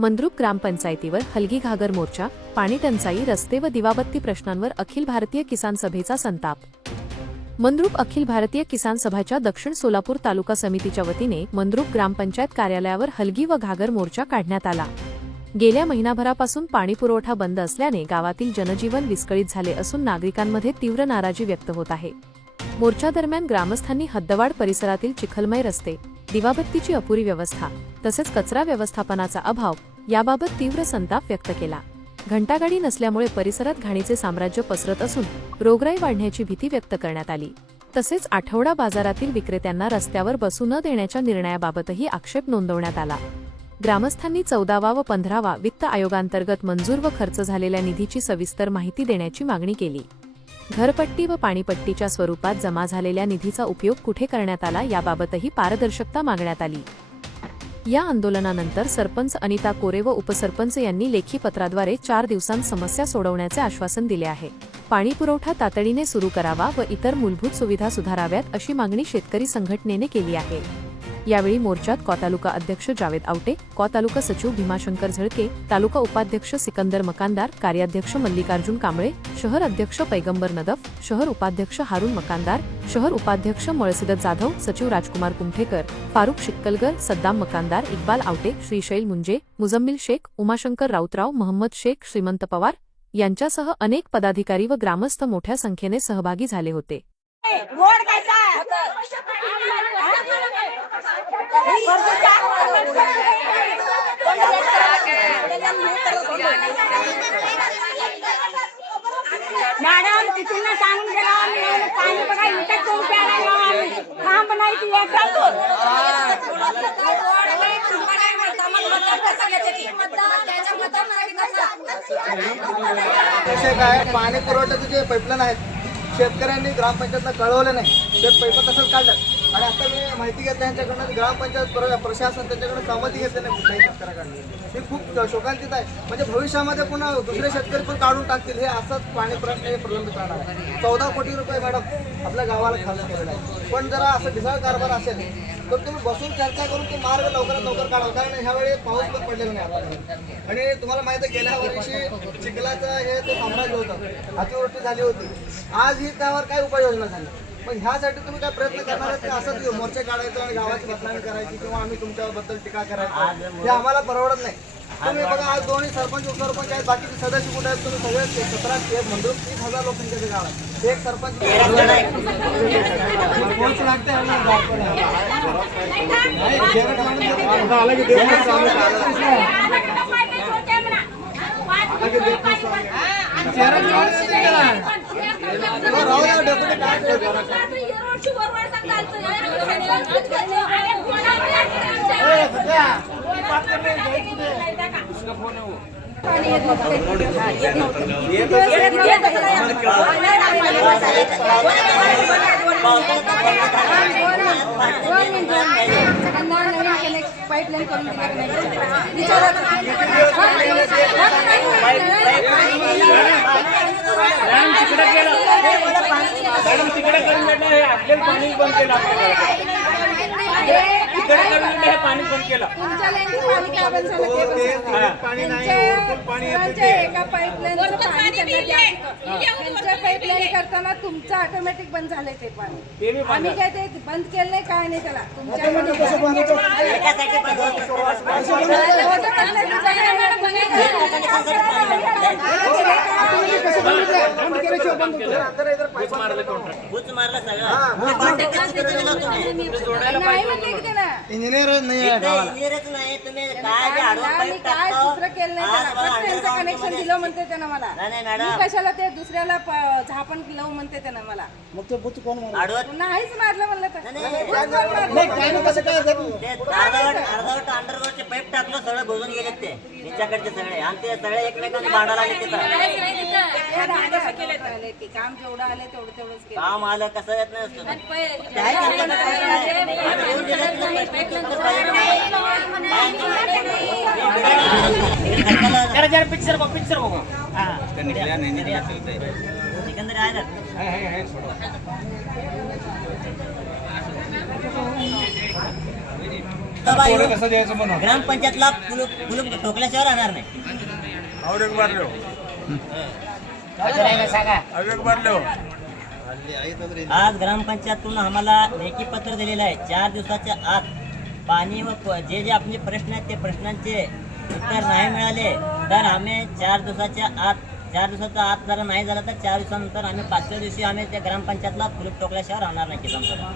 मंद्रुप ग्रामपंचायतीवर हलगी घागर मोर्चा, पाणी टंचाई, रस्ते व दिवाबत्ती प्रश्नांवर अखिल भारतीय किसान सभेचा संताप। मंद्रुप अखिल भारतीय किसान सभाच्या दक्षिण सोलापूर तालुका समितीच्या वतीने मंद्रुप ग्रामपंचायत कार्यालयावर हलगी व घागर मोर्चा काढण्यात आला। गेल्या महिनाभरापासून पाणीपुरवठा बंद असल्याने गावातील जनजीवन विस्कळीत झाले असून नागरिकांमध्ये तीव्र नाराजी व्यक्त होत आहे। मोर्चा दरम्यान ग्रामस्थांनी हद्दवाड परिसरातील चिखलमय रस्ते, दिवाबत्तीची अपुरी व्यवस्था तसेच कचरा व्यवस्थापनाचा अभाव याबाबत तीव्र संताप व्यक्त केला। घंटागाडी नसल्यामुळे परिसरात घाणीचे साम्राज्य पसरत असून रोगराई वाढण्याची भीती व्यक्त करण्यात आली। तसेच आठवडा बाजारातील विक्रेत्यांना रस्त्यावर बसू न देण्याच्या निर्णयाबाबतही आक्षेप नोंदवण्यात आला। ग्रामस्थांनी 14वा व 15वा वित्त आयोगांतर्गत मंजूर व खर्च झालेल्या निधीची सविस्तर माहिती देण्याची मागणी केली। घरपट्टी व पाणीपट्टीच्या स्वरूपात जमा झालेल्या निधीचा उपयोग कुठे करण्यात आला याबाबतही पारदर्शकता मागण्यात आली। या आंदोलनानंतर सरपंच अनिता कोरे व उपसरपंच यांनी लेखी पत्राद्वारे 4 दिवसांत समस्या सोडवण्याचे आश्वासन दिले आहे। पाणीपुरवठा तातडीने सुरू करावा व इतर मूलभूत सुविधा सुधाराव्यात अशी मागणी शेतकरी संघटनेने केली आहे। यावेळी मोर्चात तालुका अध्यक्ष जावेद आवटे, तालुका सचिव भीमाशंकर झळके, तालुका उपाध्यक्ष सिकंदर मकानदार, कार्याध्यक्ष मल्लिकार्जुन कांबळे, शहर अध्यक्ष पैगंबर नदफ, शहर उपाध्यक्ष हारून मकानदार, शहर उपाध्यक्ष मळसिदत जाधव, सचिव राजकुमार कुमठेकर, फारुख शिक्कलगर, सद्दाम मकानदार, इक्बाल आवटे, श्रीशैल मुंजे, मुजम्मिल शेख, उमाशंकर राऊतराव, मोहम्मद शेख, श्रीमंत पवार यांच्यासह अनेक पदाधिकारी व ग्रामस्थ मोठ्या संख्येने सहभागी झाले होते। मॅडम तिथून सांगून गेला पाणी बघा इथं कोण प्यायला थांब नाही ती पाणी पुरवठ्याचे जे पाईपलाईन आहेत शेतकऱ्यांनी ग्रामपंचायतला कळवलं नाही, ते पैप तसंच काढलं आणि आता मी माहिती घेतली यांच्याकडून ग्रामपंचायत प्रशासन त्यांच्याकडून सहमती घेतली नाही कुठल्याही शेतकऱ्याकडून। ही खूप शोकांतिक आहे, म्हणजे भविष्यामध्ये पुन्हा दुसरे शेतकरी पण काढून टाकतील, हे असंच पाणी प्रश्न प्रलंबित राहणार आहे। 14 कोटी रुपये मॅडम आपल्या गावाला खाल्ला गेलेला आहे, पण जरा असं ढिसाळ कारभार असेल तर तुम्ही बसून चर्चा करून तो मार्ग लवकरात लवकर काढा, कारण ह्यावेळी पाऊस पण पडलेला नाही आता। आणि तुम्हाला माहिती आहे गेल्या वर्षी चिखलाचं हे ते साम्राज्य होतं, अतिवृष्टी झाली होती, आजही त्यावर काय उपाययोजना झाली। पण ह्यासाठी तुम्ही काय प्रयत्न करणार आहेत की असंच मोर्चे काढायचं आणि गावाची बदनामी करायची किंवा आम्ही तुमच्याबद्दल टीका करायची, हे आम्हाला परवडत नाही। तुम्ही बघा आज दोन्ही सरपंच उपसरपंच आहेत, बाकीचे सदस्य कुठे आहेत, तुम्ही सगळे 17 मंजूर 30,000 लोकांच्या गाव आहेत, एक सरपंच पाईपलाईन करून पाणी बंद केलं, पाणी बंद केलं एका पाईपलाईन करताना तुमचं ऑटोमॅटिक बंद झालंय ते पाणी। आम्ही काय ते बंद केलं नाही, काय नाही त्याला इंजिनियर नाही काय दुसरं केलं नाही, कनेक्शन दिलं म्हणते त्यानं मला, कशाला ते दुसऱ्याला झापण लावू म्हणते त्यानं मला, मग ते बुत कोण नाहीच मारलं म्हणलं तर अंडरग्राऊंडचे पाईप टाकलं, सगळं भरून गेले ते तिच्याकडचे सगळे, आणि ते सगळे एकमेकांना भांडायला लागले। काम जेवढं आले तेवढंच काम आलं कसं येत नाही पिक्चर बघू सिकंदर आहे ना दबदबा येऊन कसं द्यायचं म्हणून ग्रामपंचायतला कुलूप ठोकल्याशिवाय राहणार नाही. आज ग्रामपंचायतून आम्हाला लेखी पत्र दिलेलं आहे. 4 दिवसाच्या आत पाणी व जे आपले प्रश्न आहेत ते प्रश्नांचे उत्तर नाही मिळाले तर आम्ही 4 दिवसाच्या आत जर नाही झालं तर 4 दिवसानंतर आम्ही 5व्या दिवशी आम्ही त्या ग्रामपंचायतला कुलूप ठोकल्याशिवाय राहणार नाही किसान सभा.